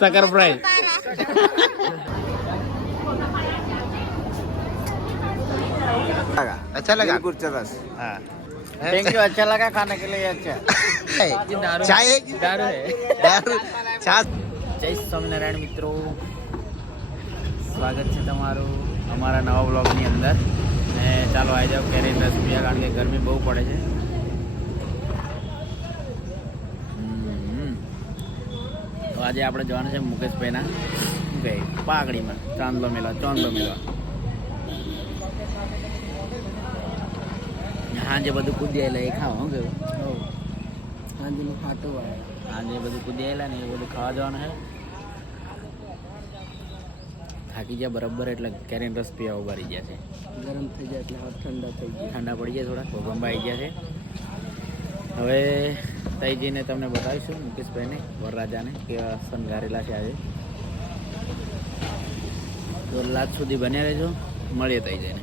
Sucker fry अच्छा लगा कुछ रस। हाँ थैंक यू, अच्छा लगा खाने के लिए। अच्छा चाय दारू है। दारू छाछ જય સ્વામિનારાયણ મિત્રો, સ્વાગત છે તમારું અમારા નવા બ્લોગની અંદર. ને ચાલો આવી જાઓ કેરી રસ પીવા, કારણ કે ગરમી બહુ પડે છે. તો આજે આપણે જવાનું છે મુકેશભાઈના પાઘડીમાં ચાંદલો મેળવા. સાંજે બધું કૂદી આવેલા એ ખાવા. શું કેવું? સાંજેનું ખાટું આવે. સાંજે બધું કૂદી આવેલા ને એ બધું ખાવા જવાનું છે. થાકી ગયા બરાબર, એટલે કેરીનો રસ પીવા ઉભા રહી ગયા છે. ગરમ થઈ જાય એટલે હાથ ઠંડા થઈ ગયા, ઠંડા પડી ગયા, થોડા ભોગંબા આવી ગયા છે. હવે તઈ જઈને તમને બતાવીશું મુકેશભાઈને વરરાજાને કેવા શણગારેલા છે આજે. તો લાસ્ટ સુધી બન્યા રહેજો, મળીએ તઈ જઈને.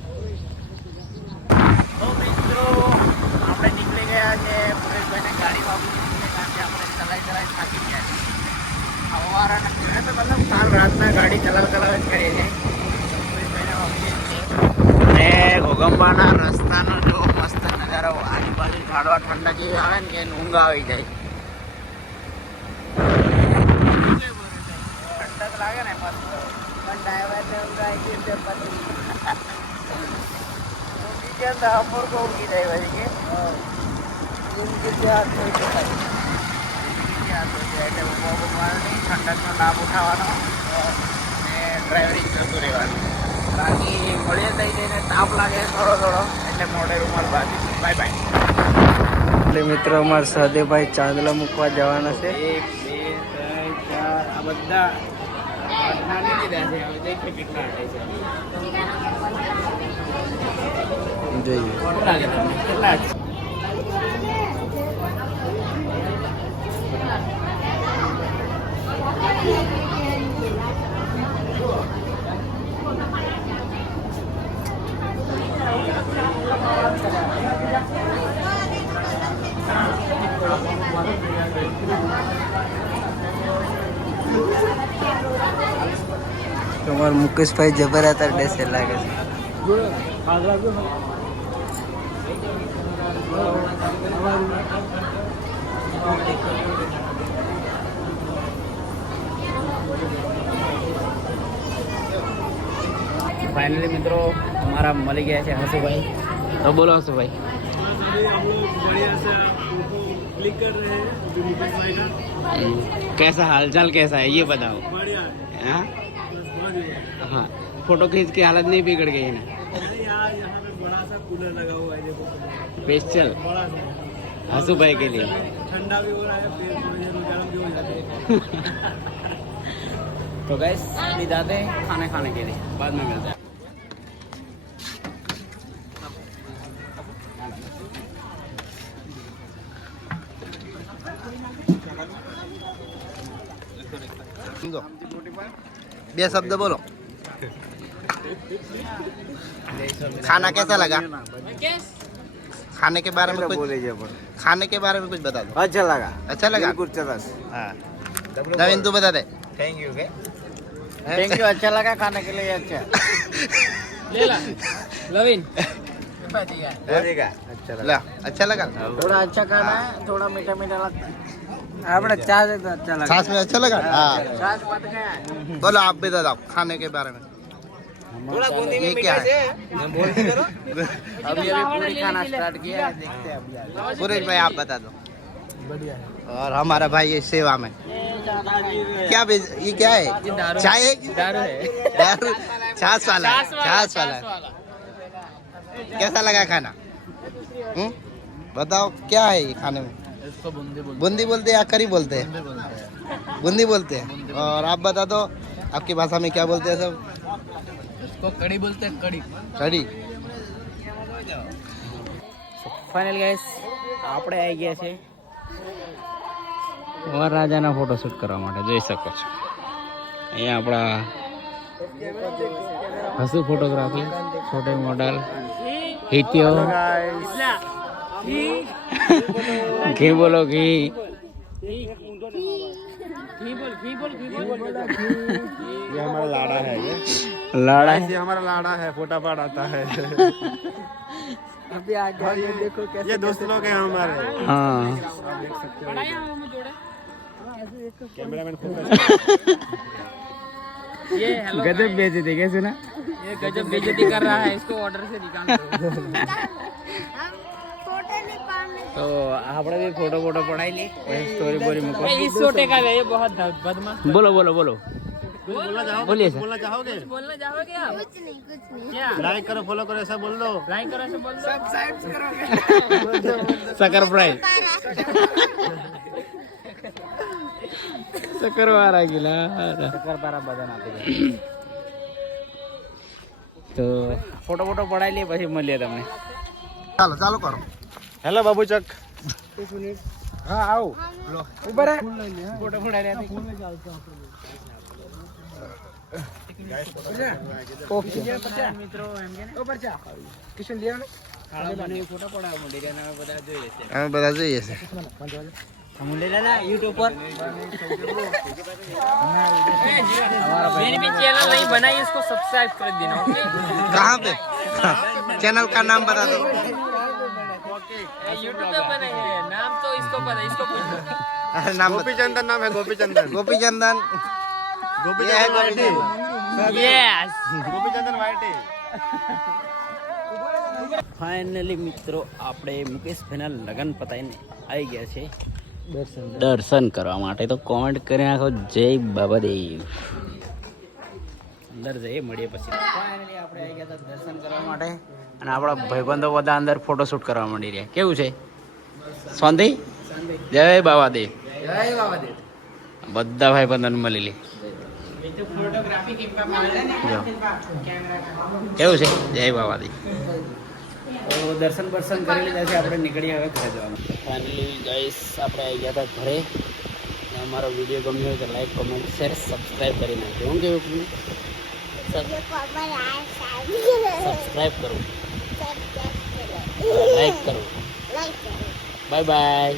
તો મિત્રો આપણે નીકળી ગયા છે મુકેશભાઈને ગાડી વાપરી, કારણ કે આપણે ચલાવી થાકી ગયા છે. સવારના તો મતલબ કાલ રાતના ગાડી ચલાવ જ કરીએ છીએ. અને ઘોગંબાના રસ્તાનો જો મસ્ત નજારો, આજુબાજુ ઝાડવા ઠંડા જેવી આવે ને કે ઊંઘ આવી જાય. ઠંડક લાગે ને મસ્ત, પણ ડ્રાઈવરને ઊંઘ આવી ગઈ તે પછી ઊંઘી ગયા તો અમૂર કો ઊંઘી જાય ભાઈ કે ઊંઘી ત્યાં થઈ જાય. એટલે ઊભો નહીં, ઠંડકનો લાભ ઉઠાવવાનો ને ડ્રાઇવરિંગ કરતું રહેવાનું. બાકી મળીએ થઈ જઈને તાપ લાગે થોડો એટલે મોઢે રૂમાલ બાંધી. Bye bye. એટલે મિત્રો અમારા સહદેવભાઈ ચાંદલો મૂકવા જવાના છે. 1 2 3 4 આ બધા નાની લીધા છે. હવે દેખીએ કેટલા થાય છે. જોઈએ શું લાગે તમને, કેટલા છે? તમારા મુકેશભાઈ જબર હતા, ડેસે લાગે છે. फाइनली મિત્રો हमारा मल गया है हंसुभाई. तो बोलो हंसुभाई. कैसा हालचाल कैसा है ये बताओ. हाँ हाँ, फोटो खींच के हालत नहीं बिगड़ गई है ना? यहाँ पे बड़ा सा कूलर लगा हुआ है देखो, स्पेशल हंसुभाई के लिए. ठंडा भी हो रहा है, फिर गर्म भी हो जाते हैं. तो गैस अभी जाते हैं खाने के लिए, बाद में मिलते हैं. बे शब्द बोलो. खाना कैसा लगा? खाने के बारे में कुछ खाने के बारे में कुछ बता दो. अच्छा लगा कुछ रस. हाँ नवीन तू बता दे. Thank you. अच्छा लगा खाने के लिए. अच्छा ले ला नवीन. अच्छा लगा. थोड़ा अच्छा खाना है, थोड़ा मीठा लगता है. आपने छाछ अच्छा लगा. छाछ में अच्छा लगा. हाँ बोलो आप भी बताओ खाने के बारे में. थोड़ा बूंदी में क्या है? अभी पूरी खाना स्टार्ट किया है, देखते हैं. सुरेश भाई आप बता दो. बढ़िया है. और हमारा भाई ये सेवा में क्या ये क्या है? चाय है? दारू है. दारू छाछ वाला. कैसा लगा खाना? बताओ क्या है ये खाने में? इसको बूंदी बोलते हैं या करी बोलते हैं? बूंदी बोलते हैं. और आप बता दो आपकी भाषा में क्या बोलते हैं सब? इसको कड़ी बोलते हैं. कड़ी. फाइनल गाइस આપણે આવી ગયા છે વરરાજાના ફોટોશૂટ કરવા માટે. જોઈ શકો છો અહીંયા આપણા હસુ ફોટોગ્રાફી, ફોટો મોડલ હિત્યો. ઘી બોલો ઘી. ये हमारा लाड़ा है, लाड़ा ये हमारा लाड़ा है, फोटा पाड़ आता है। अभी आगे देखो कैसे ये दोस्त लोग हैं हमारे। हाँ कैमरामैन ये हेलो गजब बेचे थे कैसे ना ये गजब बेइज्जती कर रहा है, इसको ऑर्डर से निकाल दो। तो આપણે भी फोटो फोटो पढ़ाई ली स्टोरी बोरी में इस छोटे का है, ये बहुत बदमाश। बोलो बोलो बोलो बोलिए सर बोलना चाहोगे? बोलना चाहोगे आप? कुछ नहीं क्या लाइक करो, फॉलो करो, ऐसा बोल दो। लाइक करो, ऐसे बोल दो। सब्सक्राइब करोगे? सकर फ्राई सकर वाला गिला कर बारा बदन આપી દે। તો ફોટો ફોટો પડાઈ લે પછી મળીએ તમને ચાલો ચાલો કરો. હેલો બાબુચક. हाँ आओ ऊपर है फोटो फोड़ा रहे थे। ओके मित्रों ऊपर जा किशन लिया ने મને ફોટો પડાવવા માંડી રહ્યા ને હવે બધા જોઈએ છે અમે બધા જોઈએ છે हम ले लेना YouTube पर मैंने भी चैनल नहीं बनाई, इसको सब्सक्राइब कर देना। ओके कहाँ पे चैनल का नाम बता दो YouTube पे बनाई है, नाम तो इसको पता है, इसको पूछो। अरे नाम गोपी चंदन नाम है, गोपी चंदन. गोपी चंदन गोपी ये है चंदन वाइटी. यस गोपी चंदन वाइटी. ફાઇનલી મિત્રો આપણે મુકેશભાઈના લગ્ન પતાવીને આવી ગયા છે દર્શન કરવા માટે તો કોમેન્ટ કરી નાખો જય બાબા દેવ અંદર જઈએ મળીએ પછી ફાઇનલી આપણે આવી ગયા હતા દર્શન કરવા માટે અને આપણા ભાઈબંધો બધા અંદર ફોટોશૂટ કરવા માંડી રહ્યા કેવું છે શાંતિ જય બાબા દેવ જય બાબા દેવ બધા ભાઈબંધોને મળી લે फोटोग्राफी के કેવું છે જય બાબા દેવ તો દર્શન બર્શન કરી લીધા છે આપણે નીકળી હવે ઘરે જવાનું ફાઇનલી ગાઈસ આપણે આવી ગયા હતા ઘરે અને અમારો વિડીયો ગમ્યો હોય તો લાઈક કોમેન્ટ શેર સબસ્ક્રાઈબ કરી નાખજો હું કેવું સબસ્ક્રાઈબ કરો લાઈક કરો બાય બાય